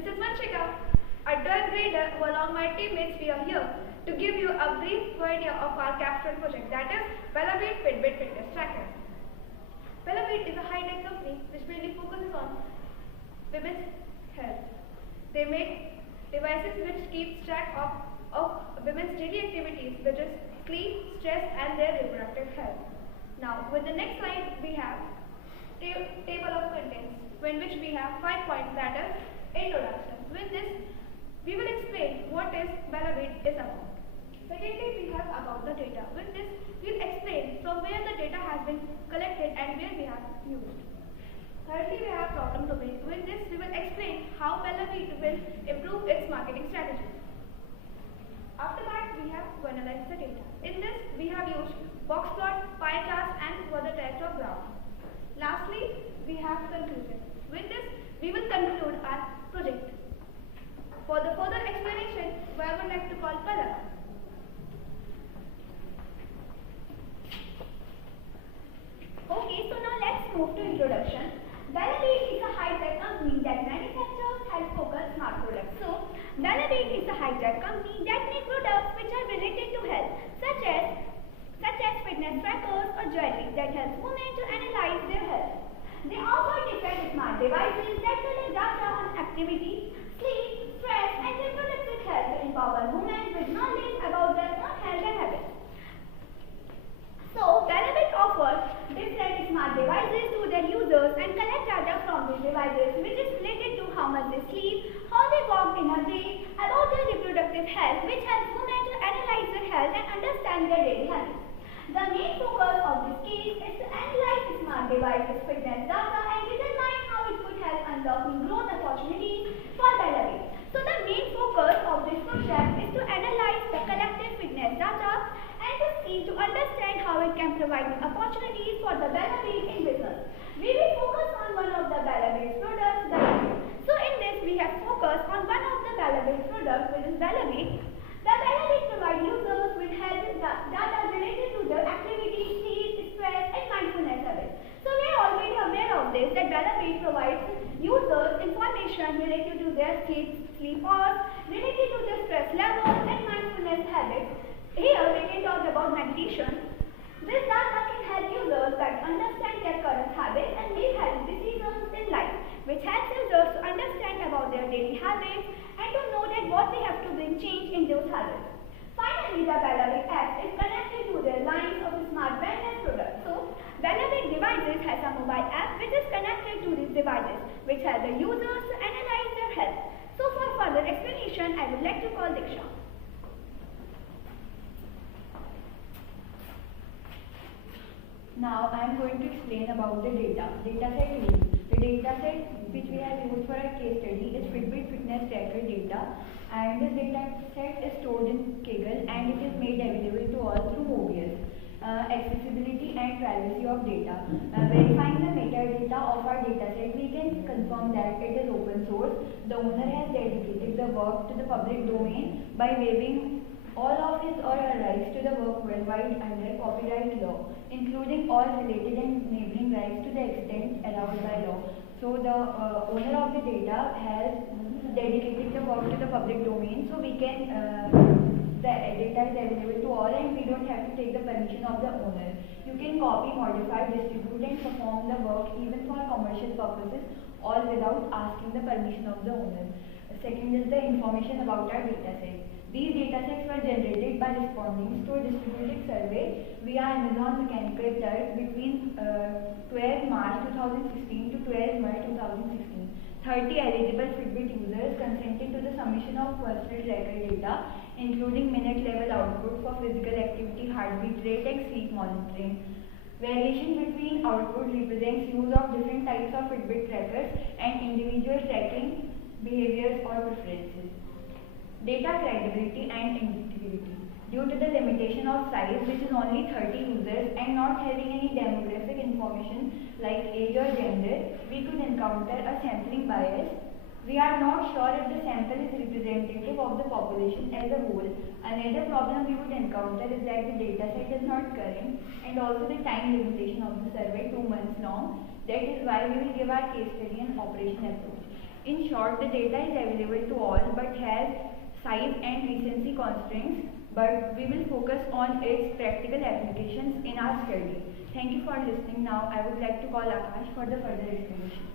This is Manshika, a 12th grader who along my teammates we are here to give you a brief idea of our capstone project, that is BELLABEAT FitBit fitness tracker. BELLABEAT is a high-tech company which mainly focuses on women's health. They make devices which keep track of women's daily activities, which is sleep, stress and their reproductive health. Now with the next slide we have table of contents, in which we have 5 points, that is introduction. With this we will explain what is BELLABEAT is about. Secondly, we have about the data. With this we will explain from where the data has been collected and where we have used. Thirdly, we have problem domain. With this we will explain how BELLABEAT will improve its marketing strategies. After that we have to analyze the data. In this we have used boxplots, pie charts and further types of graphs. Lastly, we have conclusion. With this we will conclude our project. For the further explanation, I would like to call Palak. Okay, so now let's move to introduction. BELLABEAT is a high-tech company that manufactures health-focused smart products. So, BELLABEAT is a high-tech company that makes products which are related to health, such as fitness trackers or jewelry that helps women to analyze their health. They offer different smart devices that collect data on activity, sleep, stress, and reproductive health to empower women with knowledge about their own health and habits. So, BELLABEAT offers different smart devices to their users and collect data from these devices, which is related to how much they sleep, how they walk in a day, about their reproductive health, which helps women to analyze their health and understand their daily habits. The main focus of this case is to analyze smart devices' fitness data and determine how it could help unlocking growth opportunities for BELLABEAT. So the main focus of this project is to analyze the collected fitness data and to understand how it can provide opportunities for the BELLABEAT in business. We will focus on one of the BELLABEAT products, the So in this we have focused on one of the BELLABEAT products, which is BELLABEAT. The BELLABEAT provides users with health data related to their activity, sleep, stress and mindfulness habits. So we are already aware of this, that BELLABEAT provides users information related to their sleep hours, related to their stress levels and mindfulness habits. Here we can talk about meditation. This data can help users better understand their current habits and make healthy decisions in life, which helps users to understand about their daily habits and to know that what they have to bring change in those habits. Finally, the BELLABEAT app is connected to their lines of smart wellness products. So, BELLABEAT devices has a mobile app which is connected to these devices, which help the users to analyze their health. So, for further explanation, I would like to call Diksha. Now I am going to explain about the dataset name. The dataset which we have used for our case study is Fitbit fitness tracker data, and this dataset is stored in Kaggle and it is made available to all through OBS. Accessibility and privacy of data. Verifying the metadata of our dataset, we can confirm that it is open source. The owner has dedicated the work to the public domain by waiving all of his or her rights to the work worldwide under copyright law, including all related and neighboring rights to the extent allowed by law. So the owner of the data has dedicated the work to the public domain, so we can the data is available to all and we don't have to take the permission of the owner. You can copy, modify, distribute and perform the work even for commercial purposes, all without asking the permission of the owner. Second is the information about our dataset. These datasets were generated by responding to a distributed survey via Amazon Mechanical Turk between 12 March 2016 to 12 May 2016. 30 eligible Fitbit users consented to the submission of personal tracker data, including minute level output for physical activity, heartbeat rate and sleep monitoring. Variation between output represents use of different types of Fitbit trackers and individual tracking behaviors or preferences. Data credibility and integrity. Due to the limitation of size, which is only 30 users, and not having any demographic information like age or gender, we could encounter a sampling bias. We are not sure if the sample is representative of the population as a whole. Another problem we would encounter is that the dataset is not current, and also the time limitation of the survey, 2 months long. That is why we will give our case study and operation approach. In short, the data is available to all but has size and recency constraints, but we will focus on its practical applications in our study. Thank you for listening. Now I would like to call Akash for the further explanation.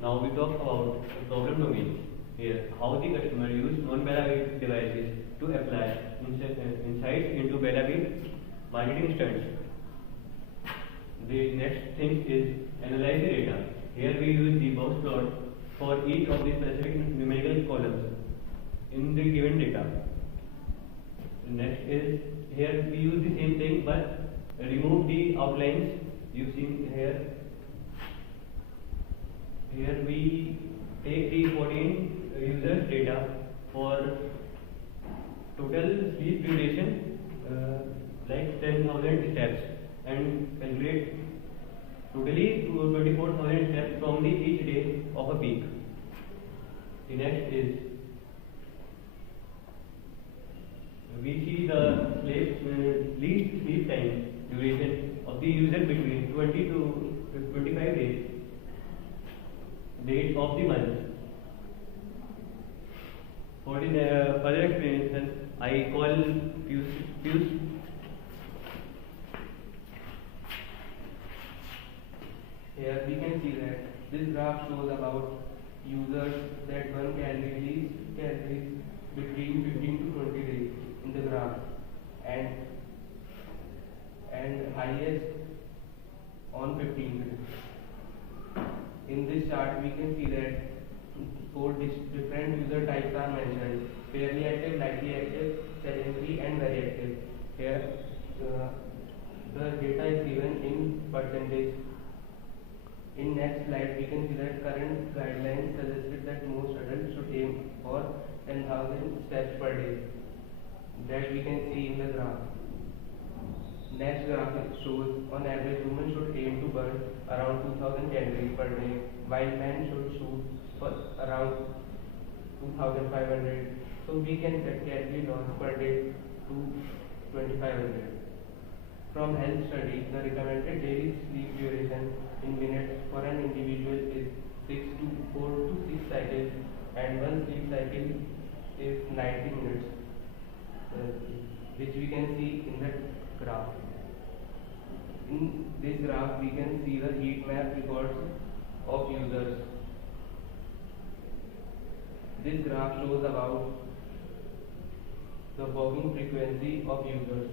Now we talk about the problem domain. Here, how the customer use non-BELLABEAT devices to apply insights into BELLABEAT marketing stunts. The next thing is analyze the data. Here we use the box plot for each of the specific numerical columns in the given data. Next is, here we use the same thing but remove the outlines you see here. Here we take the 14 users data for total sleep duration like 10,000 steps and calculate totally 24,000 steps from the each day of a peak. The next is we see the least sleep time duration of the user between 20 to 25 days, date of the month. For the further explanation, I call Pius. Here we can see that this graph shows about users that burn calories between 15 to 20 days in the graph, and highest on 15 days. In this chart we can see that four different user types are mentioned: fairly active, lightly active, sedentary and very active. Here the data is given in percentage. In next slide we can see that current guidelines suggested that most adults should aim for 10,000 steps per day. That we can see in the graph. Next graph shows on average women should aim to burn around 2,000 calories per day, while men should shoot for around 2,500. So we can set calorie loss per day to 2,500. From health study, the recommended daily sleep duration in minutes for an individual is 4 to 6 cycles, and one sleep cycle is 90 minutes, which we can see in the graph. In this graph, we can see the heat map records of users. This graph shows about the walking frequency of users.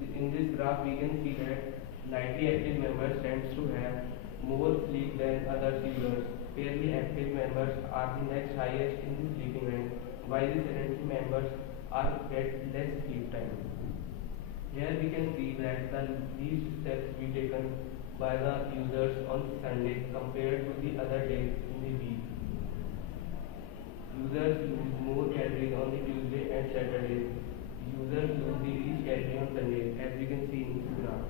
In this graph, we can see that lightly active members tends to have more sleep than other users. Fairly active members are the next highest in the sleeping rank, while the sedentary members are get less sleep time. Here we can see that the least steps be taken by the users on Sunday compared to the other days in the week. Users use more calories on the Tuesday and Saturday. Users use the least calorie on Sunday, as we can see in this graph.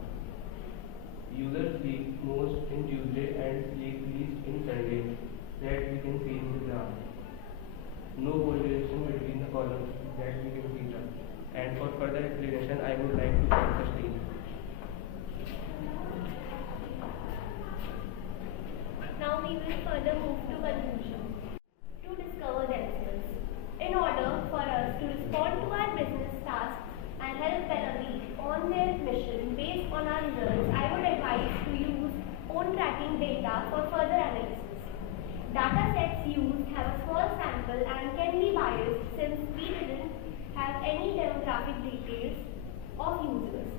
Users sleep most in Tuesday and sleep least in Sunday, that we can see in the graph. No correlation between the columns, that we can see here. And for further explanation, I would like to set the stage. Now we will further move to conclusion. To discover themselves. In order for us to respond to our business tasks and help BELLABEAT on their mission based on our results, I would advise to use own tracking data for further analysis. Data sets used have a small sample and can be biased since we didn't have any demographic details of users.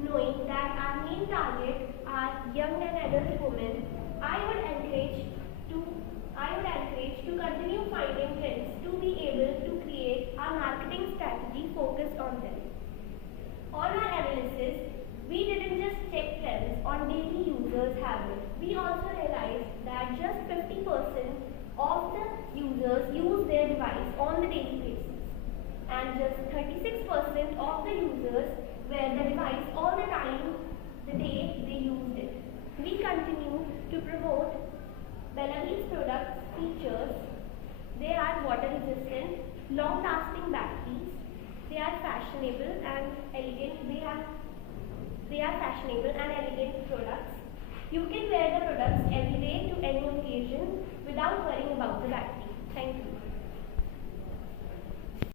Knowing that our main target are young and adult women, I would encourage to continue finding trends to be able to create our marketing strategy focused on them. On our analysis, we didn't just check trends on daily users' habits. We also realized that just 50% of the users use their device on the daily basis, and just 36% of the users wear the device all the time the day they used it. We continue to promote BELLABEAT's product features. They are water resistant, long lasting batteries. They are fashionable and elegant. They are fashionable and elegant products. You can wear the product every day to any occasion.